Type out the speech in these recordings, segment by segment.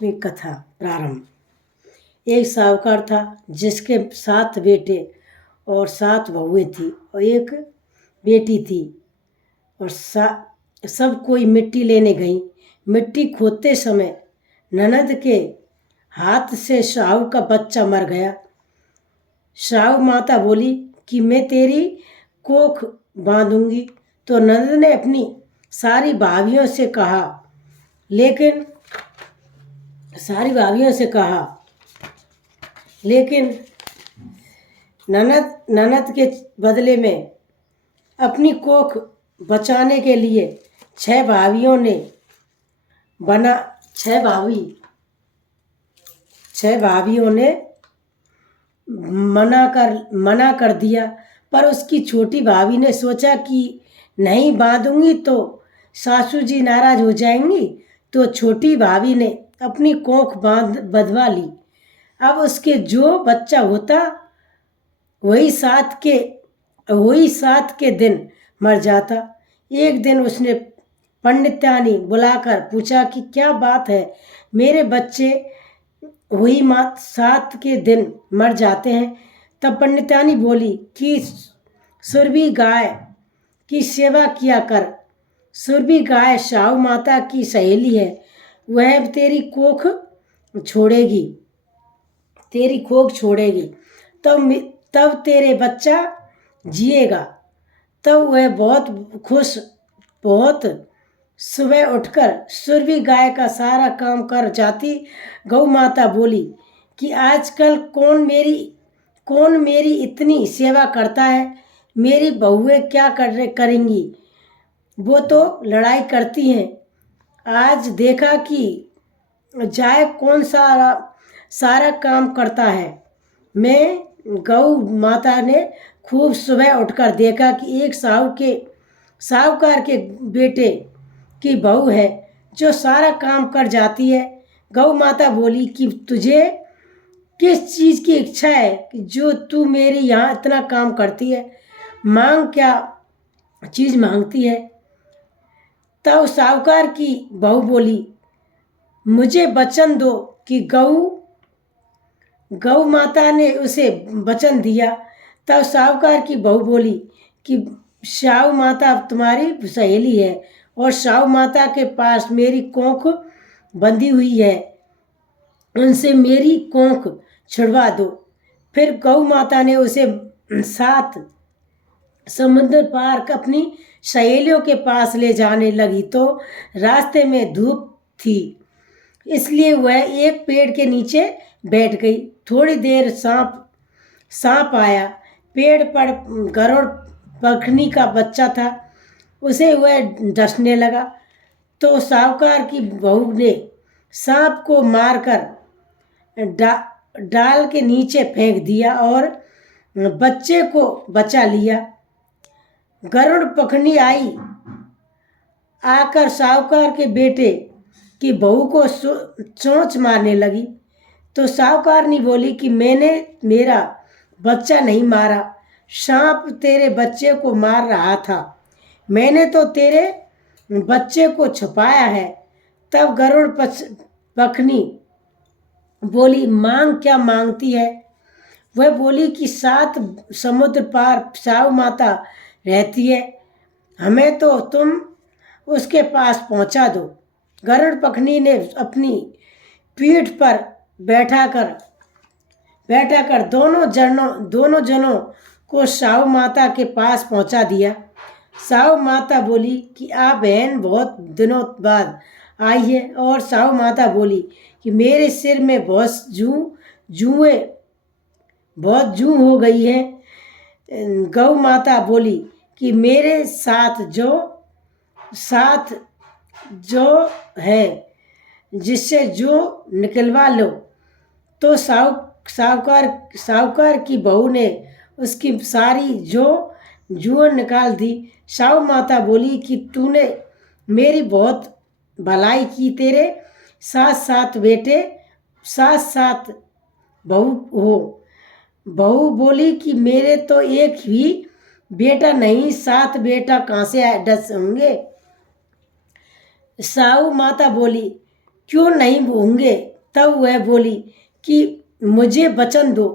की कथा प्रारंभ। एक साहूकार था जिसके 7 बेटे और 7 बहुएं थी और एक बेटी थी। और सब कोई मिट्टी लेने गई। मिट्टी खोदते समय ननद के हाथ से साहू का बच्चा मर गया। साहू माता बोली कि मैं तेरी कोख बांधूंगी। तो ननद ने अपनी सारी भाभियों से कहा लेकिन ननद के बदले में अपनी कोख बचाने के लिए 6 भाभियों ने मना कर दिया। पर उसकी छोटी भाभी ने सोचा कि नहीं बांधूंगी तो सासू जी नाराज हो जाएंगी। तो छोटी भाभी ने अपनी कोख बंधवा ली। अब उसके जो बच्चा होता वही 7 के दिन मर जाता। एक दिन उसने पंडितानी बुलाकर पूछा कि क्या बात है, मेरे बच्चे वही 7 के दिन मर जाते हैं। तब पंडितानी बोली कि सुरभि गाय की सेवा किया कर। सुरभि गाय साहू माता की सहेली है, वह तेरी कोख छोड़ेगी तब तेरे बच्चा जिएगा। तब वह बहुत सुबह उठकर सुरभि गाय का सारा काम कर जाती। गौ माता बोली कि आजकल कौन मेरी इतनी सेवा करता है, मेरी बहुएं क्या करेंगी, वो तो लड़ाई करती हैं। आज देखा कि जाए कौन सारा काम करता है। मैं गौ माता ने खूब सुबह उठकर देखा कि एक साहूकार के बेटे की बहू है जो सारा काम कर जाती है। गौ माता बोली कि तुझे किस चीज़ की इच्छा है कि जो तू मेरे यहाँ इतना काम करती है, मांग, क्या चीज़ मांगती है। तब साहूकार की बहू बोली मुझे वचन दो कि गौ माता ने उसे वचन दिया। तब साहूकार की बहू बोली कि साहू माता तुम्हारी सहेली है और साहू माता के पास मेरी कोख बंधी हुई है, उनसे मेरी कोख छुड़वा दो। फिर गौ माता ने उसे 7 समुद्र पार अपनी सहेलियों के पास ले जाने लगी। तो रास्ते में धूप थी, इसलिए वह एक पेड़ के नीचे बैठ गई। थोड़ी देर सांप आया। पेड़ पर गरुड़ पखनी का बच्चा था, उसे वह डसने लगा। तो साहूकार की बहू ने सांप को मारकर डाल के नीचे फेंक दिया और बच्चे को बचा लिया। गरुड़ पखनी आकर साहूकार के बेटे की बहू को चोंच मारने लगी। तो साहूकारनी बोली कि मैंने मेरा बच्चा नहीं मारा, सांप तेरे बच्चे को मार रहा था, मैंने तो तेरे बच्चे को छुपाया है। तब गरुड़ पखनी बोली मांग, क्या मांगती है। वह बोली कि 7 समुद्र पार साहू माता रहती है, हमें तो तुम उसके पास पहुंचा दो। गरुड़ पखनी ने अपनी पीठ पर बैठाकर दोनों जनों को साहू माता के पास पहुंचा दिया। साहू माता बोली कि आप बहन बहुत दिनों बाद आई है। और साहू माता बोली कि मेरे सिर में बहुत जूं हो गई है। गौ माता बोली कि मेरे साथ जो है जिससे जो निकलवा लो। तो साहूकार की बहू ने उसकी सारी जुएं निकाल दी। साहू माता बोली कि तूने मेरी बहुत भलाई की, तेरे 7 बेटे 7 बहू हो। बहू बोली कि मेरे तो एक ही बेटा नहीं, 7 बेटा कहाँ से होंगे। साहू माता बोली क्यों नहीं होंगे। तब वह बोली कि मुझे वचन दो।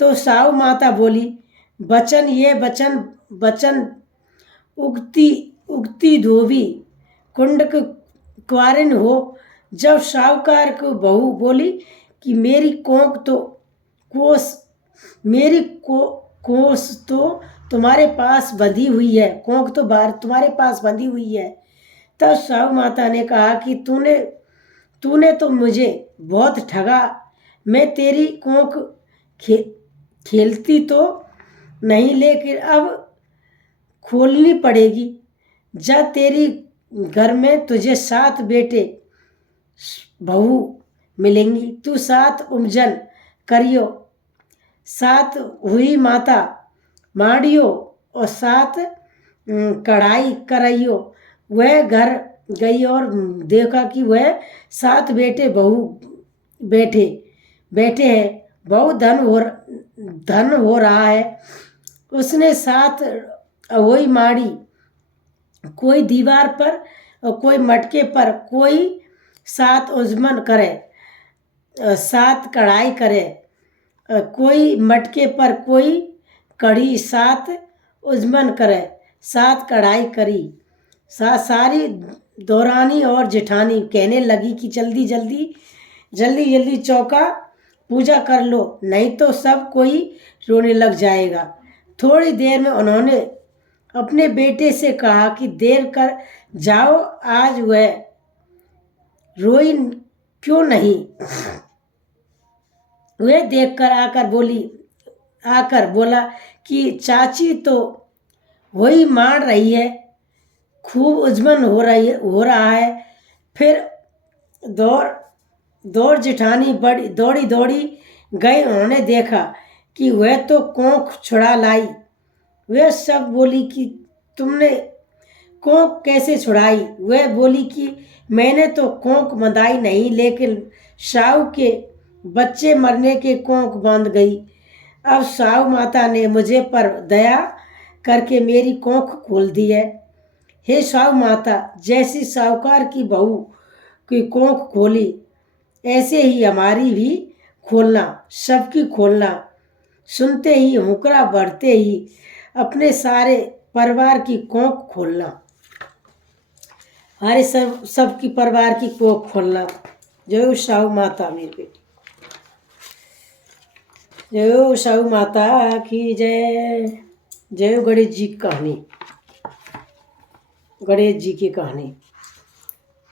तो साहू माता बोली, वचन ये वचन वचन उगती उगती धोबी कुंड क्वारिन हो। जब साहूकार को बहू बोली कि मेरी कोस मेरी कोस तो तुम्हारे पास बंधी हुई है, कोंक तो बाहर तुम्हारे पास बंधी हुई है। तब साहू माता ने कहा कि तूने तूने तो मुझे बहुत ठगा। मैं तेरी कोंक खेलती तो नहीं, लेकिन अब खोलनी पड़ेगी। जब तेरी घर में तुझे 7 बेटे बहू मिलेंगी, तू 7 उपजन करियो, 7 हुई माता माड़ियो और 7 कढ़ाई कराइयो। वह घर गई और देखा कि वह 7 बेटे बहू बैठे हैं। बहुत धन हो रहा है। उसने 7 वही माड़ी, कोई दीवार पर और कोई मटके पर, कोई 7 उजमन करे, 7 कढ़ाई करे, कोई मटके पर कोई कढ़ी, 7 उजमन करे, 7 कढ़ाई करी। सारी दौरानी और जेठानी कहने लगी कि जल्दी जल्दी चौका पूजा कर लो, नहीं तो सब कोई रोने लग जाएगा। थोड़ी देर में उन्होंने अपने बेटे से कहा कि देर कर जाओ, आज वह रोई क्यों नहीं। वह देखकर आकर बोला कि चाची तो वही मार रही है, खूब उजमन हो रहा है। फिर दौड़ जेठानी दौड़ी गई। उन्होंने देखा कि वह तो कोंख छुड़ा लाई। वह सब बोली कि तुमने कोंख कैसे छुड़ाई। वह बोली कि मैंने तो कोंख बंधाई नहीं, लेकिन साहू के बच्चे मरने के कोंख बांध गई। अब साहू माता ने मुझे पर दया करके मेरी कोंख खोल दी है। हे साहू माता, जैसी साहूकार की बहू की कोंख खोली, ऐसे ही हमारी भी खोलना, सबकी खोलना। सुनते ही हुंकरा बढ़ते ही अपने सारे परिवार की कोंख खोलना, हमारे सबकी परिवार की कोंख खोलना। जय साहू माता मेरी बेटी, जय साहू माता की जय। जय गणेश जी की कहानी, गणेश जी की कहानी।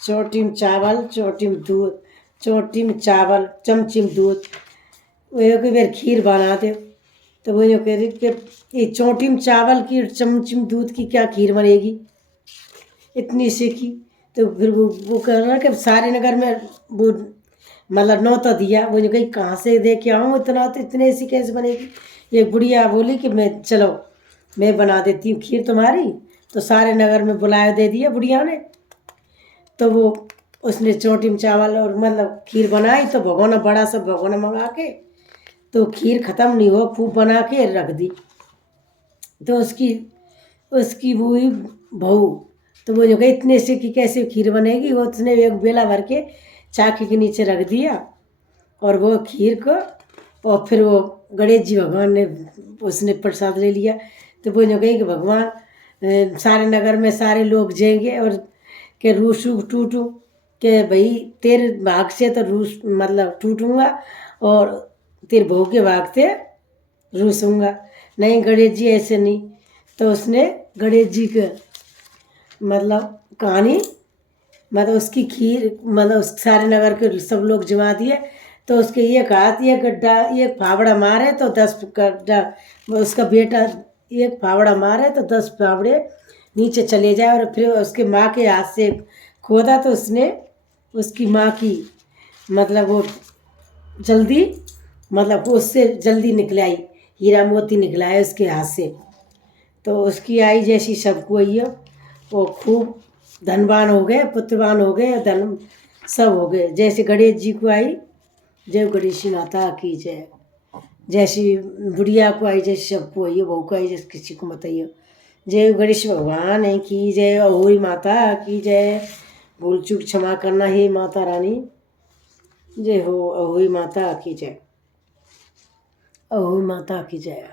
चौटिम चावल, चौटिम दूध, चौटिम चावल, चमचिम दूध। वो एक बार खीर बनाते तो वो जो कह रही कि ये चौटिम चावल की चमचिम दूध की क्या खीर बनेगी इतनी से की। तो फिर वो कह रहा कि सारे नगर में वो मतलब न्योता दिया। वो जो कहीं कहाँ से दे के आऊँ इतना, तो इतने से कैसे बनेगी। एक बुढ़िया बोली कि मैं चलो मैं बना देती हूँ खीर तुम्हारी। तो सारे नगर में बुलाया दे दिया बुढ़िया ने। तो वो उसने चौटिम चावल और मतलब खीर बनाई। तो भगोना बड़ा सा भगोना मंगा के, तो खीर ख़त्म नहीं हो, खूब बना के रख दी। तो उसकी वो हुई बहू। तो वो जो गई इतने से कि कैसे खीर बनेगी, वो उसने एक बेला भर के चाकी के नीचे रख दिया और वो खीर को। और फिर वो गणेश जी भगवान ने उसने प्रसाद ले लिया। तो वो जो गई कि भगवान सारे नगर में सारे लोग जाएंगे और के रूस टूटूँ के भाई तेरे भाग से तो रूस मतलब टूटूँगा और तेरे बहू के भाग से रूसूँगा। नहीं गणेश जी ऐसे नहीं। तो उसने गणेश जी के मतलब कहानी मतलब उसकी खीर मतलब उस सारे नगर के सब लोग जमा दिए। तो उसके ये कहा एक गड्ढा एक फावड़ा मारे तो 10 गड्ढा, उसका बेटा एक फावड़ा मारे तो 10 फावड़े नीचे चले जाए। और फिर उसके माँ के हाथ से खोदा तो उसने उसकी माँ की मतलब वो जल्दी मतलब उससे जल्दी निकलाई, हीरा मोती निकलाए उसके हाथ से। तो उसकी आई जैसी सबको आई है, वो खूब धनवान हो गए, पुत्रवान हो गए, धन सब हो गए। जैसे गणेश जी को आई, जय गणेश माता की जय। जैसी बुढ़िया को आई जैसे सबको आई है, बहू को आई जैसे किसी को मत आई है। जय गणेश भगवान की जय, अहोई माता की जय। भूल चूक क्षमा करना हे माता रानी। जय हो अहोई माता की जय, अहोई माता की जय।